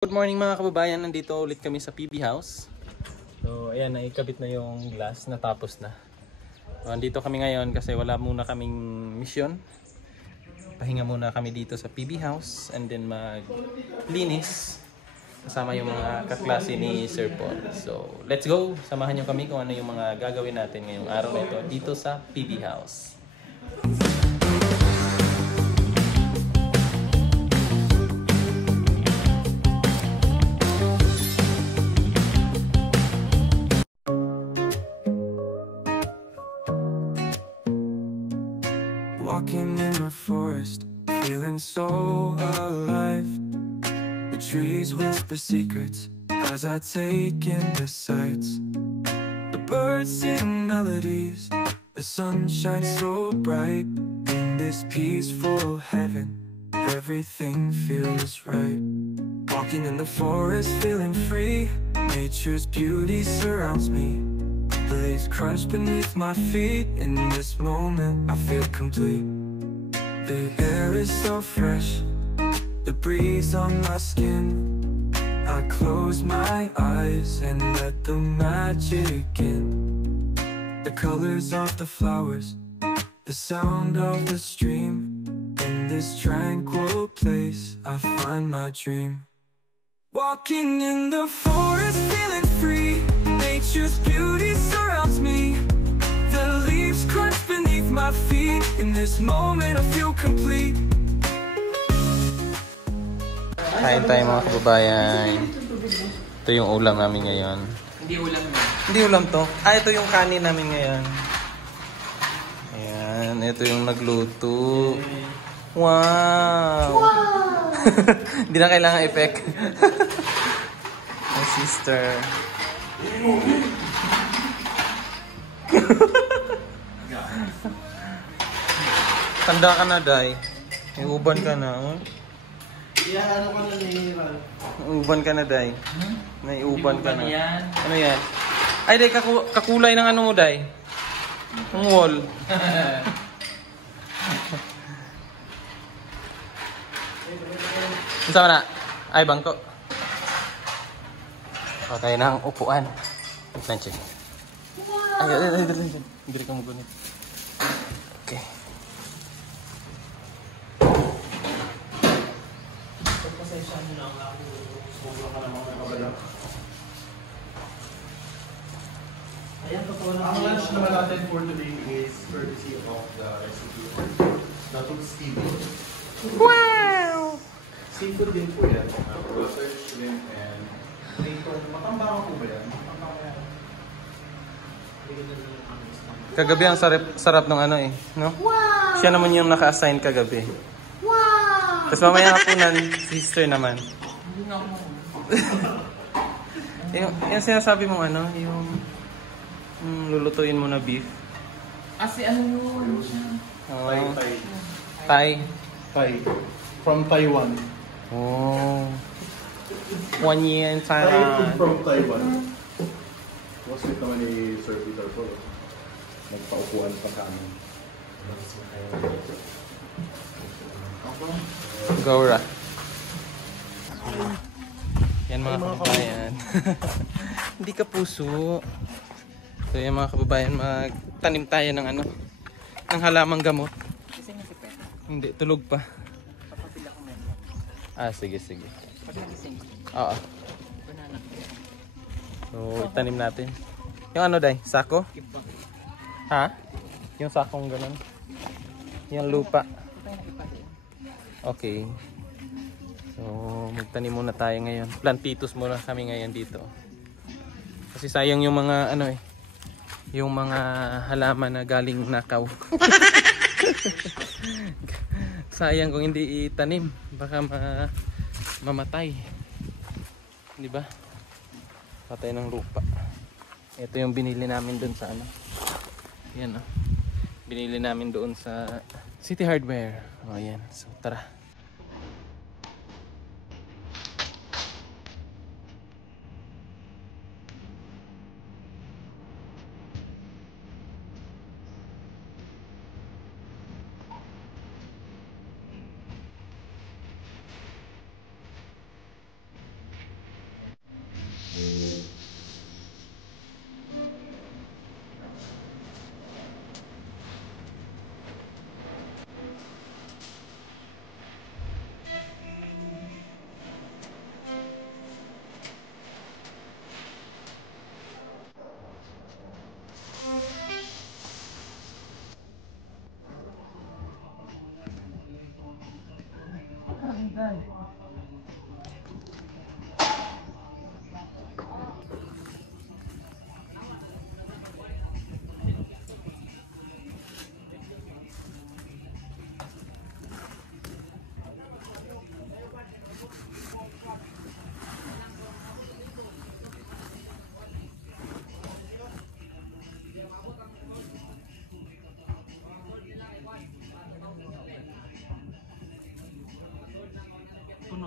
Good morning mga kababayan, nandito ulit kami sa PB House. So ayan, naikabit na yung glass, natapos na. So, nandito kami ngayon kasi wala muna kaming mission. Pahinga muna kami dito sa PB House and then maglinis kasama yung mga kaklase ni Sir Paul. So let's go, samahan nyo kami kung ano yung mga gagawin natin ngayong araw na ito dito sa PB House. Walking in the forest, feeling so alive. The trees whisper secrets as I take in the sights. The birds sing melodies, the sun shines so bright. In this peaceful heaven, everything feels right. Walking in the forest, feeling free. Nature's beauty surrounds me. The leaves crunch beneath my feet. In this moment, I feel complete. The air is so fresh, the breeze on my skin. I close my eyes and let the magic in. The colors of the flowers, the sound of the stream. In this tranquil place, I find my dream. Walking in the forest, feeling free. Nature's beauty surrounds me. The leaves crunch beneath my feet. In this moment I feel complete. Kain tayo mga kababayan. Ito yung ulam namin ngayon. Hindi ulam na. Hindi ulam to. Ito yung kanin namin ngayon. Ayan, ito yung nagluto. Wow! Hindi na kailangan effect. My sister. Tanda ka na, Day. May uban ka na, oh. Ano ka na nahihirap? May uban ka na, Day. May uban ka na. Yan. Ano yan? Ay, Day, kakulay ng ano mo, Day? Ang wall. Saan na? Ay, bangko. Okay na ang upuan. Planche. Ay, hindi ka magunit. Okay. Ang lunch naman natin for today is courtesy of the recipe Datuk Stevie. Wow! Seafood din po yan. Butter, shrimp, and potato. Matambangan po ba yan? Kagabi ang sarap ng ano eh, no? Wow! Siya naman yung naka-assign kagabi. Wow! Tapos mamaya hapunan, sister naman. Hindi na ako. yung sinasabi mong ano, yung lulutuin mo na beef. Kasi ano yun? Oh, Thai. Thai. Thai. From Taiwan. Oh. 1 year in Thai food Thailand. from Taiwan. Was it naman ni Sir Peter Paul? Nagpaupuan pa kami. Gora. Yan mga kababayan. Hindi ka puso. So yan mga kababayan, magtanim tayo ng ano, ng halamang gamot. Kasi nga si Pet. Hindi, tulog pa. Papapila ko meron. Sige, sige. Pag nagising ko. Oo. Banana. So, itanim natin. Yung ano, Day? Sako? Keep up. Ha? Yung sakong ganun. Yung lupa. Ito yung nakipagin. Okay. So, magtanim muna tayo ngayon. Plantitos muna kami ngayon dito. Kasi sayang yung mga ano eh. Yung mga halaman na galing nakaw. Sayang kung hindi itanim. Baka mamatay. Di ba? Patay ng lupa. Ito yung binili namin doon sa ano. Yan oh. Binili namin doon sa City Hardware. Oh, yan. So, tara.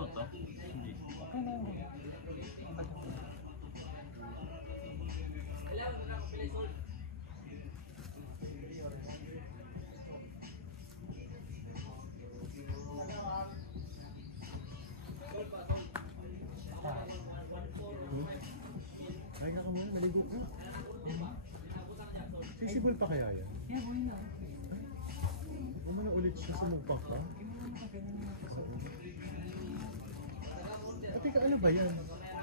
Puno to? Hindi. Okay na yun. Ay ka muna, maligo ka. Feasible pa kaya yan? Huwag mo na ulit siya sa mukha ka. Teka, ano ba yan?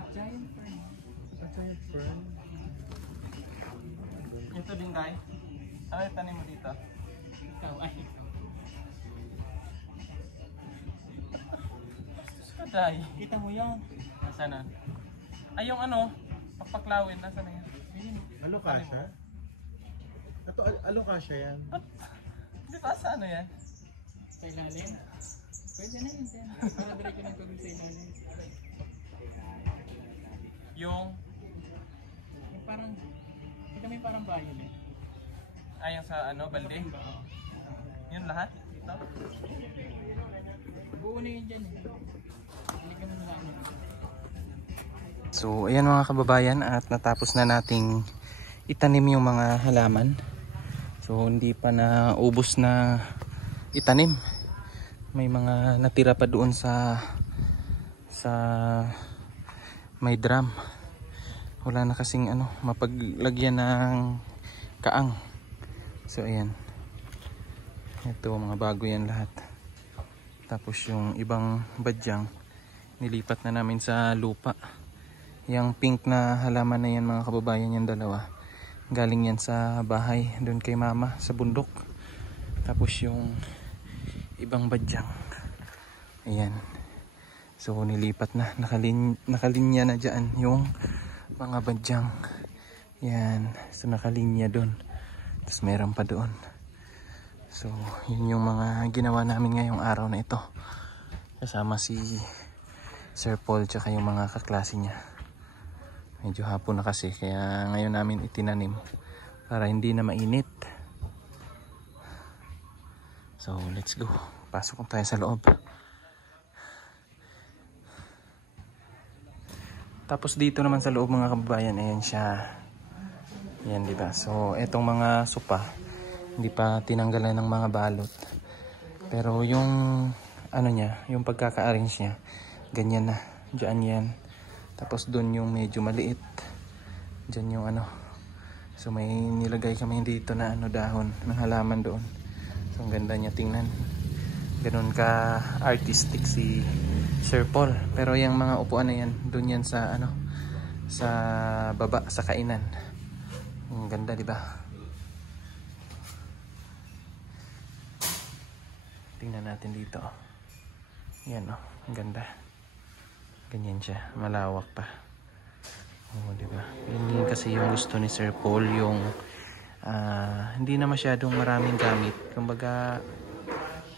Giant fern. A giant fern? Ito din, Day. Ano yung tanim mo dito? Ikaw, ay ikaw. Ito, Day. Kita mo yan. Nasaan na? Ay, yung ano, papaklawin. Nasaan na yan? Alocasia? Ito, alocasia yan. Di ba sa ano yan? Sa ilalim. Pwede na yun dyan. Para diretso ng tubig sa ilalim. Yung, Yung parang, kita mo yung parang violet. ay yung sa ano, balde? Yun lahat? Ito? Buo na yun dyan. Hindi ka mo na ano. So, ayan mga kababayan, at natapos na nating itanim yung mga halaman. So, hindi pa na ubos na itanim. May mga natira pa doon sa may drum. Wala na kasing ano, mapaglagyan ng kaang. So, ayan. Ito, mga bago yan lahat. Tapos yung ibang badyang nilipat na namin sa lupa. Yung pink na halaman na yan mga kababayan, yung dalawa, galing yan sa bahay doon kay mama sa bundok. Tapos yung ibang badyang, ayan, so nilipat na, nakalinya na dyan yung mga badyang yan. So nakalinya doon, tapos meron pa doon. So yun yung mga ginawa namin ngayong araw na ito, kasama si Sir Paul tsaka yung mga kaklase niya. Medyo hapon na kasi, kaya ngayon namin itinanim para hindi na mainit. So let's go, pasok tayo sa loob. Tapos dito naman sa loob mga kababayan, ayan siya. Yan, diba? So etong mga sopa hindi pa tinanggalan ng mga balot, pero yung ano niya, yung pagkaka-arrange niya, ganyan na, dyan yan. Tapos doon yung medyo maliit, dyan yung ano. So may nilagay kami dito na ano, dahon ng halaman doon. So ang ganda niya tingnan. Ganun ka artistic si Sir Paul. Pero yung mga upuan na yan, doon yan sa ano, sa baba, sa kainan. Ang ganda, di ba? Tingnan natin dito. Yan, oh, ang ganda. Ganyan siya, malawak pa. Oh, di ba? Yun kasi yung gusto ni Sir Paul, yung hindi na masyadong maraming gamit. Kumbaga,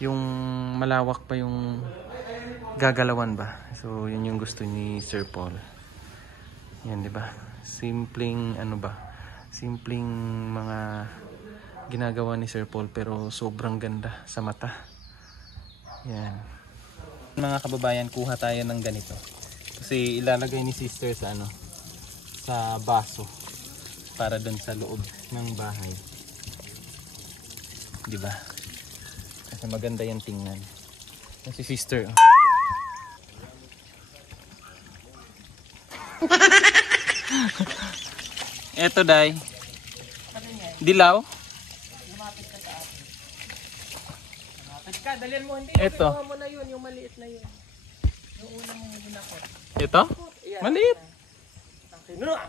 yung malawak pa yung gagalawan ba. So, yun yung gusto ni Sir Paul. Yan, di ba? Simpleng ano ba? Simpleng mga ginagawa ni Sir Paul, pero sobrang ganda sa mata. Yan. Mga kababayan, kuha tayo ng ganito. Kasi ilalagay ni sister sa ano, sa baso para doon sa loob ng bahay. 'Di ba? Kasi maganda 'yan tingnan. Si sister. Oh. Eto, Day. Dilaw. Lumapit ka sa akin. Lumapit ka, dalhin mo. Hindi, Eto. kinuha mo na yun, yung maliit na yun. Yung una mong ginakot. Ito? Ayan. Maliit. Kinuha!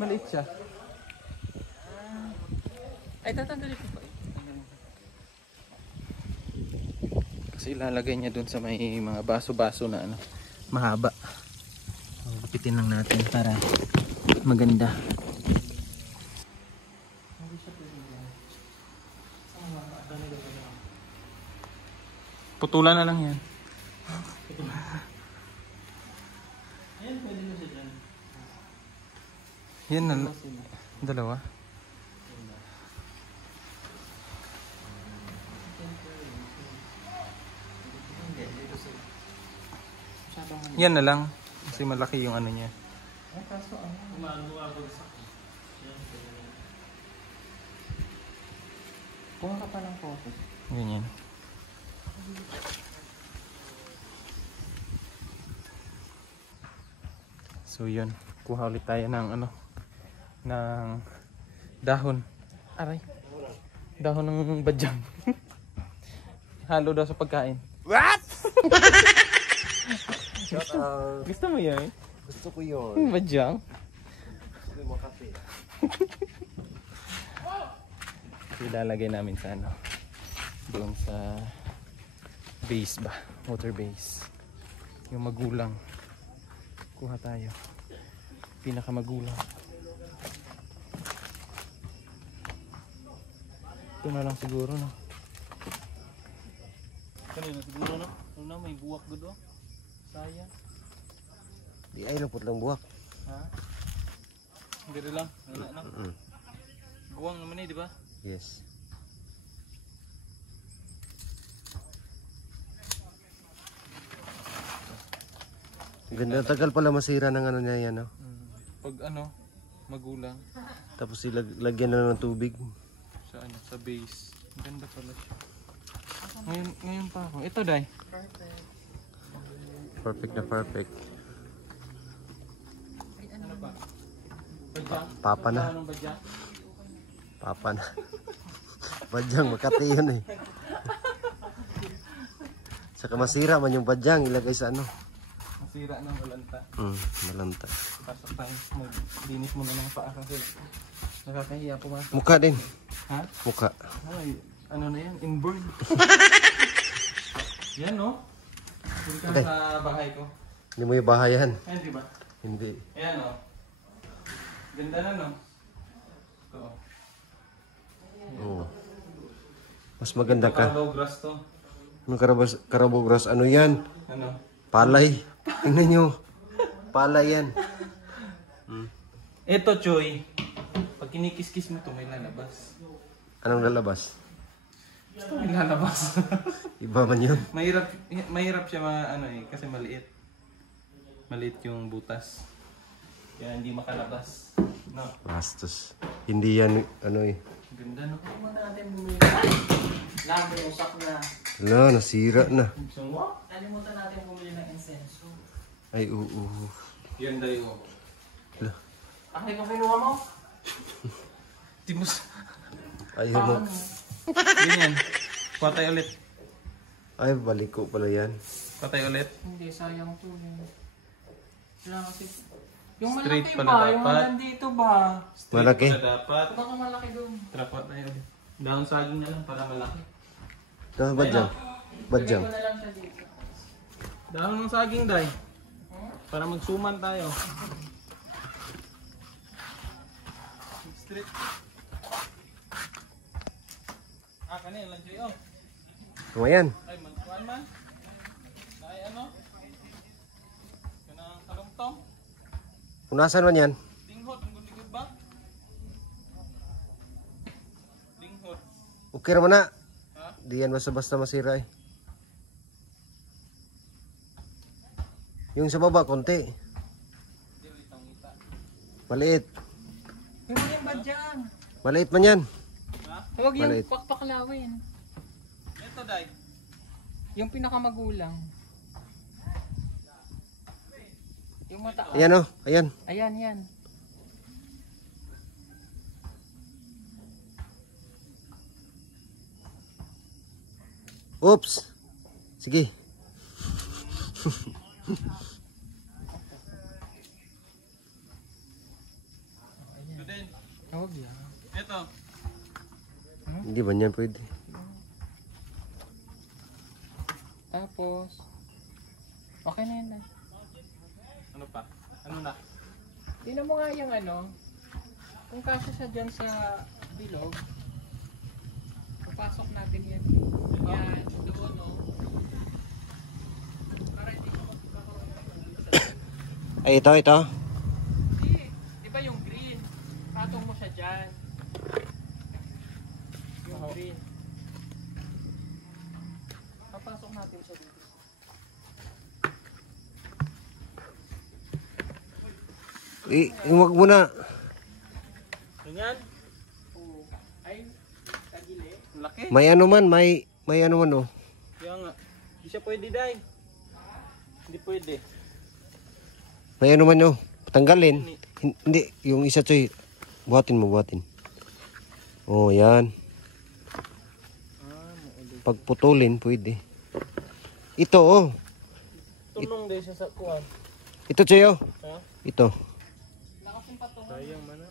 Maliit siya. Ay, tatanggalin ko pa. Kasi ilalagay niya dun sa may mga baso-baso na ano, mahaba. Kapitin lang natin para maganda. Putulan na lang yan. Ayan, pwede mo siya dyan. Yan na. Dalawa. Yan na lang. Kasi malaki yung ano niya. Ay, kaso ano? Kuha ka pa ng photo. Ganyan. So yun. Kuha ulit tayo ng ano. Ng dahon. Aray. Dahon ng badyang. Halo daw sa pagkain. What? Gusto mo yan? Gusto ko yun. Badyang. Gusto mo kape. Ilalagay namin sa ano. Doon sa base ba? Water base. Yung magulang. Kuha tayo. Pinakamagulang. Ito na lang siguro, no? Kanina siguro, no? Ano na, may buwak gudo. Sayang. Di ay lupot lang buwak. Ha? Hindi rin lang. Wala na. Buwang naman eh, di ba? Yes. Ganda, tagal pala masira ng ano niya yan, no? Pag ano, magulang. Tapos lagyan na ng tubig. Sa ano, sa base. Ang ganda pala siya. Ngayon pa ako. Ito, Day. Perfect na perfect. Ano ba? Badyang? Papa na. Anong badyang? Papa na. Badyang, Makati yun eh. Saka masira man yung badyang, ilagay sa ano. Masira ng walanta. Malanta. Pasok tayo. Maglinis muna ng paa kasi nakakahiya pumasok. Mukha din. Ha? Mukha. Ay, ano na yan? Inborn. Yan, no? Punta Okay. sa bahay ko. Hindi mo yung bahayan. Ayan, di ba? Hindi. Ayan, no? Ganda na, no? Ito. Oo. Mas maganda ka. Carlo grass to. Yung Carabao grass, ano yan? Ano? Palay. Tingnan nyo. Palay yan. Ito, Choy. Pag kinikis-kis mo to, may lalabas. Anong lalabas? May lalabas. Iba man yun. mahirap siya ano eh, kasi maliit. Maliit yung butas. Kaya hindi makalabas. No? Bastos. Hindi yan, ano eh. Ganda, no? Kalimutan natin bumili. Labo, usak na. Wala, nasira na. So, what? Kalimutan natin bumili ng insenso. Ay, oo. Yan dayo. Wala. Ay, kung kinuha mo? Timos. Ayaw mo. Ganyan. Patay ulit. Ay, balik ko pala yan. Patay ulit. Hindi, sayang to. Kailangan kasi... Yung Straight malaki pala ba? Yung dapat. nandito ba? Malaki? Pala dapat. Baka malaki doon. Trapat na yun. Down saging na lang para malaki. Ito, badyang. Badyang. Lagay ko na lang siya dito. Down ng saging, Day. Para magsuman tayo. Straight. Kanina lang siya yun. Kumayan. Ay, magkuhan man. Ay, ano? Kanang kalungtong. Punasan man yan. Dinghot, ang guligod ba? Dinghot. Okay naman na. Ha? Di yan basta-basta masira eh. Yung sa baba, konti. Dilitang ita. Maliit. Huwag yung ba dyan? Maliit man yan. Huwag yung Maliit. pakpaklawin. Ito, Day. Yung pinakamagulang. Yung mataas. Ayan o, ayan. Ayan, yan. Oops. Sige. Ito din. Huwag yan. Ito. Hindi ba yan pwede? Tapos, okay na yun. Ano pa? Ano na? Tingnan mo nga yung ano, kung kasya siya dyan sa bilog, papasok natin yan. Yan, doon o. Para hindi ko magkakaroon ng ulit. Ay, ito. Hindi, di ba yung green? Patong mo siya dyan. Yung green. Papasok natin siya dito. Huwag mo na. Ganyan. Oo. Ay, tagili. Ang laki. May ano man, may ano man oh. Kaya nga. Hindi siya pwede, Day. Hindi pwede. May ano man oh. Tanggalin. Hindi, yung isa Choy. Buhatin mo, buhatin. Oh, yan. Pagputulin, pwede. Ito oh. Tunong din siya sa kuwan. Ito Choy oh. Ha? Ito. Nakasing patungan. Sayang man. Wala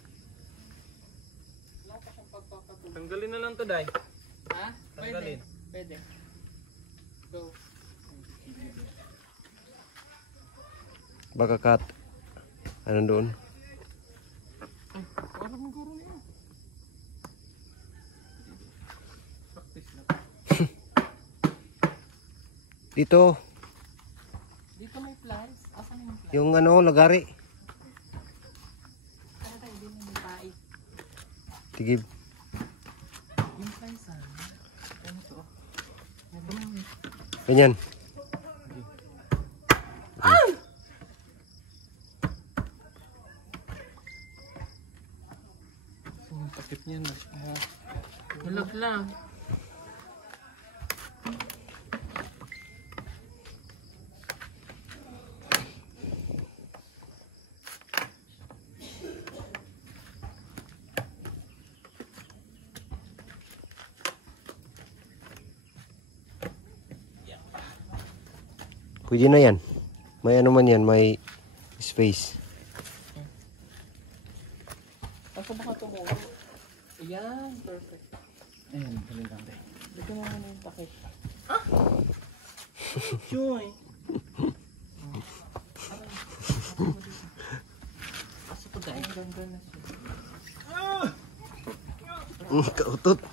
pa siyang pagpapatuloy. Tanggalin na lang to, Day. Ha? Tanggalin. Pwede. Go. Baka cut. Ano doon? Para maguro na yun. Practice na. Dito. Dito may flies. Asan yung flies? Yung ano, lagari. Ano tayo? Hindi mo may pait. Tigib. Yung flies ah. Ano to? Ganyan. Ang takip niyan. Hulag lang. Pwede na yan. May ano man yan, may space. Kaso baka tumulo. Ayan, perfect. Ayan, galing lang, Day. Dito mo muna yung takip. Joy. Kaso to dahil ganda na siya. Kautot.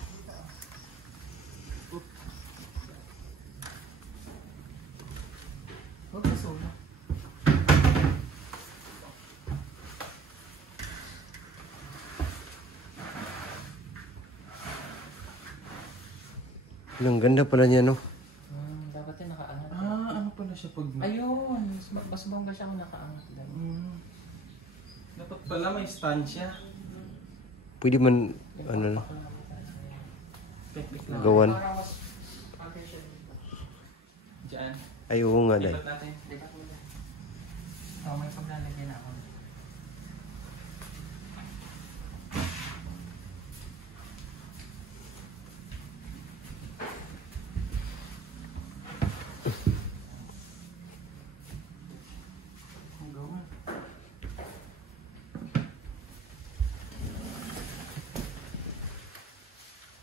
Huwag ka solo. Ang ganda pala niya, no? Dapat yung nakaangat. Ano pala siya pag... Ayun, mas bongga siya kung nakaangat lang. Dapat pala may stand siya. Pwede man, ano na, Technique lang. gawan. Parang mas okay siya dito. Diyan. Ay, oo nga, day. Ikot natin. Dito ko na. Oh, may paglalagyan ako. Ang gawa.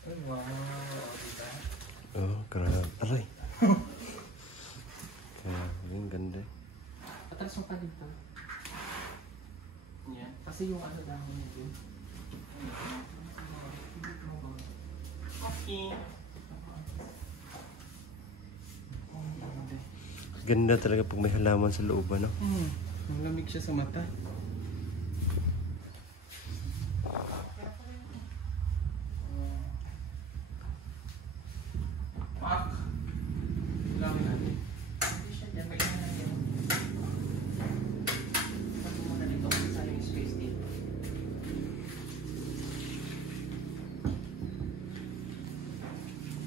Ay, wow. Diba? Oh, grabe. Aray. Ang ganda. Patras mo pa dito. Yan. Kasi yung ano dahon nito. Okay. Ganda talaga pag may halaman sa loob, ano? Ang lamig siya sa mata. Pak! Ilangin natin. Hindi siya dyan. May ilan lang yan. Pag muna dito, saan yung space dito.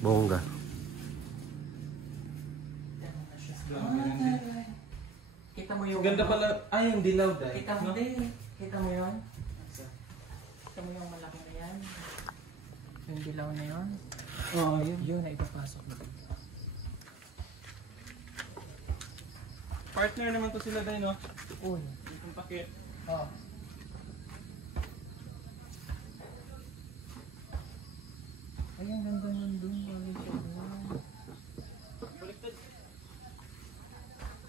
Bongga. Kita mo yung... Ganda pala. Ay, yung dilaw dahil. Kita mo din. Kita mo yun? Kita mo yung malaki na yan? Yung dilaw na yun? Oo, yun. Yun na ipapasok mo dito. Partner naman to sila dahil, no? Uy. Itong pakit. Oh. Ay, ang ganda nandun. Bagay siya doon. Baliktad.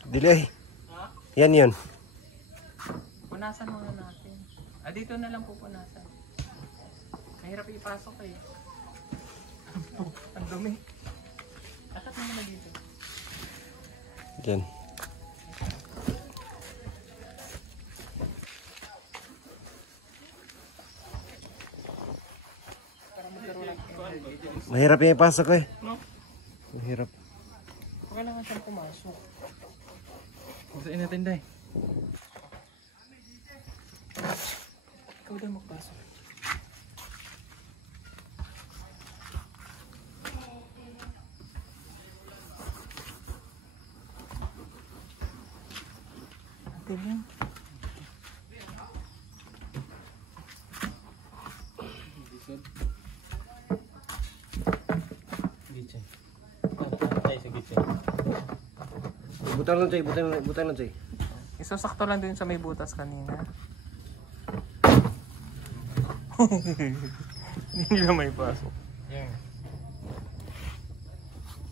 Delay. Ha? Yan yun. Punasan muna natin. Ah, dito na lang pupunasan. Mahirap ipasok eh. Ang dumi. Atat mo na dito. Yan. Mahirap yung ipasok eh. No? Mahirap. Kailangan siyang pumasok. Masain natin, Day. Pwede magpasok. Ate lang. Kitchen. Ay, sa kitchen. Butang lang, Choy. Butang lang, Choy. Isasakto lang din sa may butas kanina. Hindi na may pasok. Yan.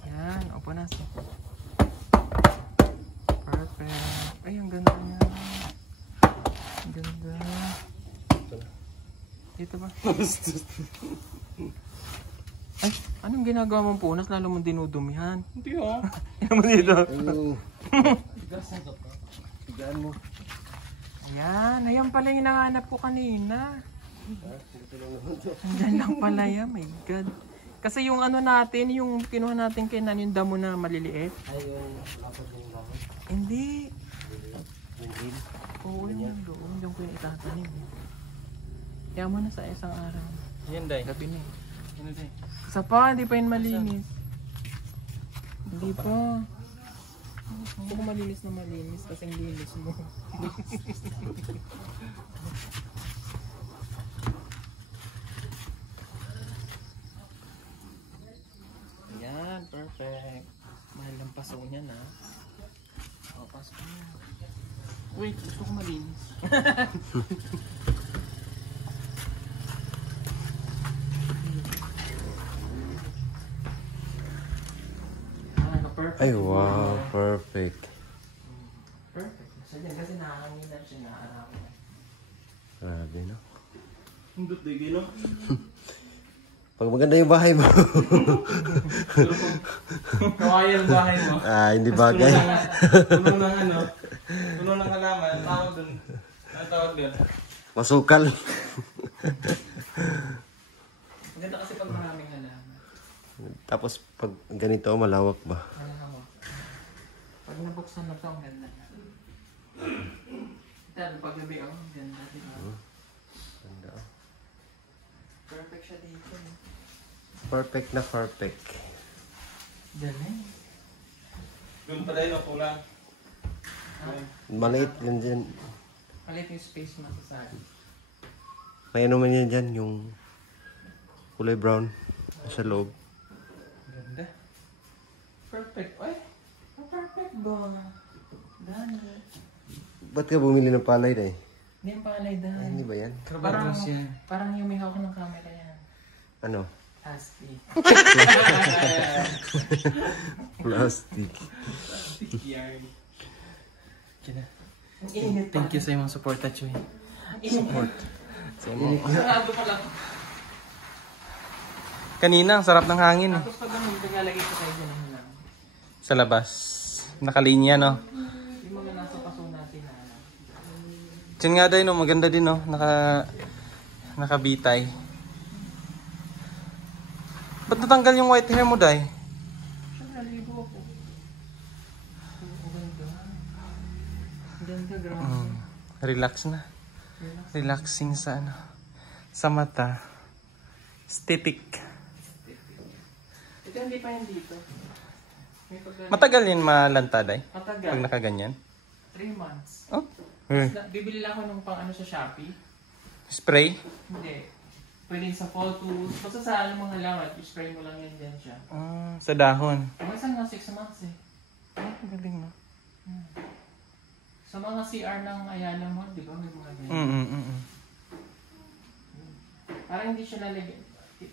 Yan, open na siya. Perfect. Ay, ang ganda niya. Ang ganda. Dito ba? Ay, anong ginagawa mong punas? Lalo mong dinudumihan. Hindi ah. Yan mo dito. Ayun. Tigaan mo. Ayan, ayan pala yung hinahanap ko kanina. Andyan lang pala yan, my God. Kasi yung ano natin, yung kinuha natin kay Nan, yung damo na maliliit. Ayun. Lapad yung lamay. Hindi. Oo, yung doon. Yung ko yung itatanim. Kaya mo na sa isang araw. Yan, Day. Gabi na eh. Ano, Day? Isa pa, hindi pa yun malinis. Hindi pa. Hindi ko malinis na malinis kasing linis mo. Yan, perfect. Mahal ng paso niya na. O, pasok niya. Wait, gusto ko malinis. Perfect. Ay, wow. Perfect. Perfect. So, yan, kasi nakakanginan siya na araw. Grabe, no? Hindot, Day, gino. Pag maganda yung bahay mo. Kawayan bahay mo. Hindi bagay. Puno ng ano. Puno ng halaman. Ang tawag dun. Ang tawag dun. Masukal. Maganda kasi pag maraming halaman. Tapos pag ganito, malawak ba? Malawak. Pag nabuksan na ito, ang ganda na. Ito, pag gabi, ang ganda. Diba? Ganda, oh. Perfect siya dito. Eh. Perfect na perfect. Galing. Doon pala yun, kulang. Maliit yan dyan. Palit yung space masasabi. May ano man yan dyan, yung kulay brown sa loob. Ganda. Perfect. Ay, perfect ba? Dani. Ba't ka bumili ng palay na eh? Hindi yung palay dahil. Hindi ba yan? Parang yung may hawak ng camera yan. Ano? Plastic. Plastic. Yarn. Kina. Ang init pa. Thank you sa imong support, Choy. Support. Sa imong. Sarado pala. Kanina, ang sarap ng hangin eh. Tapos pag ganun, paglalagay ko tayo dyan ng lang. Sa labas. Nakalinya, no? Yung mga nasa paso natin na alam. Diyan nga, Day, no? Maganda din, no? Nakabitay. Ba't natanggal yung white hair mo, Day? Siyempre, naligo ako. Ang ganda. Ang ganda, grabe. Relax na. Relaxing sa ano. Sa mata. Stipic. Ito hindi pa yan dito. May Matagal yun malanta, Day? Matagal. Pag nakaganyan. 3 months. Oh. Bibili lang ako ng pang ano sa Shopee. Spray? Hindi. Pwede sa photos. Basta sa ano mga halaman, i-spray mo lang yan dyan siya. Sa dahon. Minsan nga 6 months eh. Ang galing, no? Sa mga CR ng Ayala Mall, di ba? May mga ganyan. Parang hindi siya lalagyan.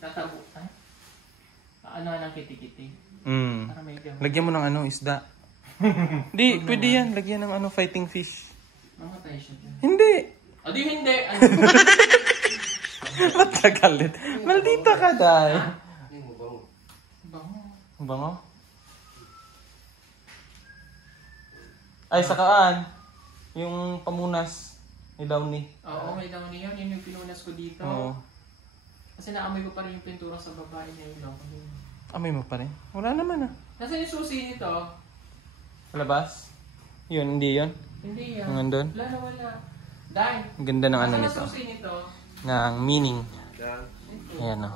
Tatabo. Ano ng kiti-kiti. Para may gamot. Lagyan mo ng ano, isda. Hindi, pwede yan. Lagyan ng ano, fighting fish. Mamatay siya dyan. Hindi. O di hindi. Ano? Ba't ka galit? Maldita ka, Day. Bango. Ang bango? Ay, sakaan. Yung pamunas. Ilaw ni. Oo, may daw niyon. Yun yung pinunas ko dito. Oo. Kasi naamoy ko pa rin yung pintura sa babae na ilaw. Amoy mo pa rin? Wala naman ah. Nasaan yung susi nito? Labas? Yun, hindi yun. Hindi yan. Ang andun? Wala na wala. Dahil. Ang ganda ng ano Nasaan nito. ang susi nito? ng meaning. Ayan o.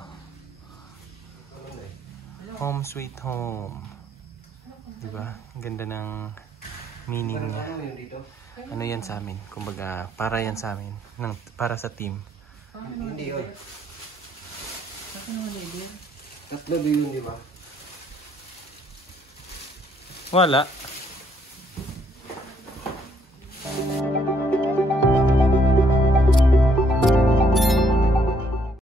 Home sweet home. Diba? Ang ganda ng meaning niya. Ano yan sa amin? Kumbaga, para yan sa amin. Para sa team. Hindi yun. Tatlo ba yun, di ba? Wala.